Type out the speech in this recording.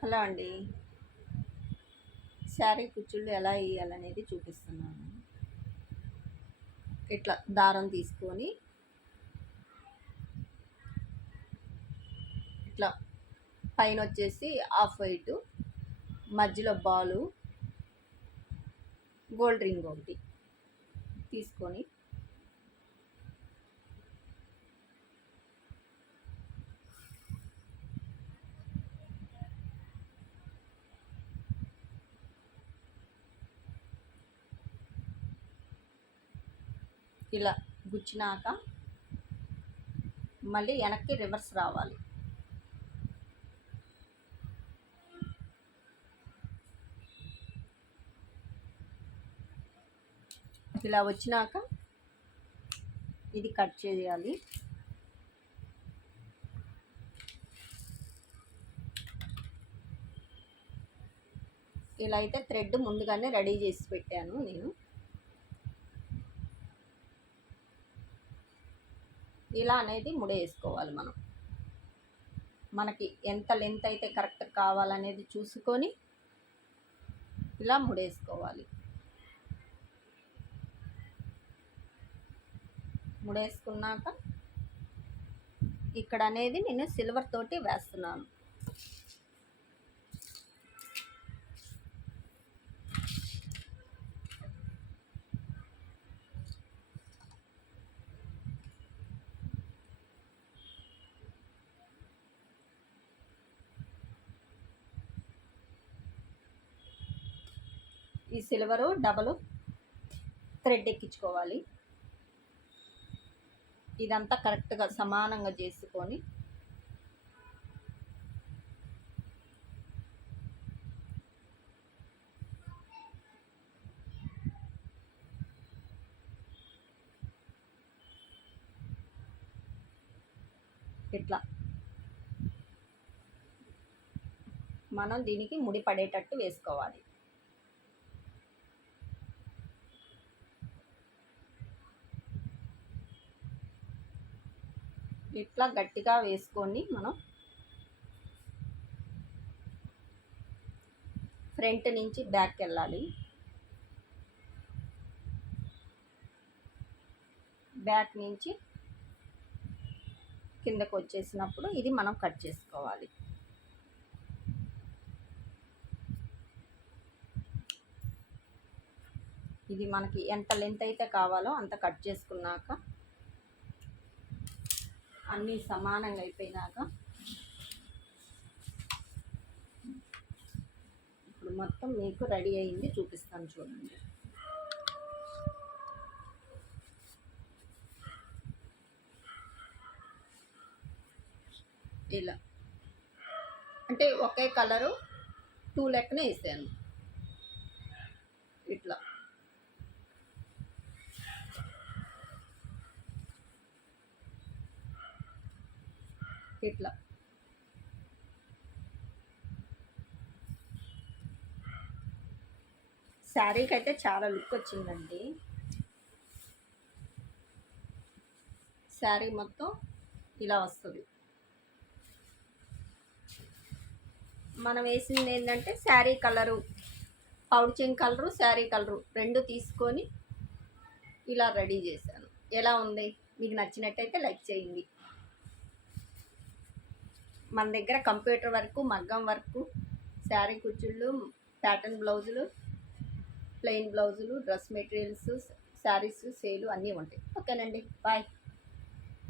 Hello అండి. శారీ కుచ్చుళ్ళు ఎలా వేయాలనేది చూపిస్తున్నాను. ఇట్లా దారం తీసుకొని ఇట్లా పైన వచ్చేసి హాఫ్ వైట్, మధ్యలో బాలు, గోల్డ్ రింగ్ ఒకటి తీసుకొని ఇలా గుచ్చినాక మళ్ళీ వెనక్కి రివర్స్ రావాలి. ఇలా వచ్చినాక ఇది కట్ చేయాలి. ఇలా అయితే థ్రెడ్ ముందుగానే రెడీ చేసి పెట్టాను నేను. ఇలా అనేది ముడేసుకోవాలి. మనకి ఎంత లెంత్ అయితే కరెక్ట్ కావాలనేది చూసుకొని ఇలా ముడేసుకోవాలి. ముడేసుకున్నాక ఇక్కడ అనేది నేను సిల్వర్ తోటి వేస్తున్నాను. ఈ సిల్వరు డబల్ థ్రెడ్ ఎక్కించుకోవాలి. ఇదంతా కరెక్ట్గా సమానంగా చేసుకొని ఇట్లా మనం దీనికి ముడి పడేటట్టు వేసుకోవాలి. ఇట్లా గట్టిగా వేసుకొని మనం ఫ్రంట్ నుంచి బ్యాక్ వెళ్ళాలి. బ్యాక్ నుంచి కిందకు వచ్చేసినప్పుడు ఇది మనం కట్ చేసుకోవాలి. ఇది మనకి ఎంత లెంత్ అయితే కావాలో అంత కట్ చేసుకున్నాక అన్నీ సమానంగా అయిపోయినాక ఇప్పుడు మొత్తం మీకు రెడీ అయింది చూపిస్తాను చూడండి. ఇలా అంటే ఒకే కలరు 2 లెక్కనే వేసాను. ఇట్లా ఇట్లా శారీకి అయితే చాలా లుక్ వచ్చిందండి. శారీ మొత్తం ఇలా వస్తుంది. మనం వేసింది ఏంటంటే sari colour, pouching colour, sari colour రెండు తీసుకొని ఇలా రెడీ చేశాను. ఎలా ఉంది? మీకు నచ్చినట్టయితే లైక్ చేయండి. మన దగ్గర కంప్యూటర్ వర్క్, మగ్గం వర్క్, శారీ కుచ్చుళ్ళు, ప్యాటర్న్ బ్లౌజులు, ప్లెయిన్ బ్లౌజులు, డ్రెస్ మెటీరియల్స్, శారీస్, సేలు అన్నీ ఉంటాయి. ఓకేనండి, బాయ్.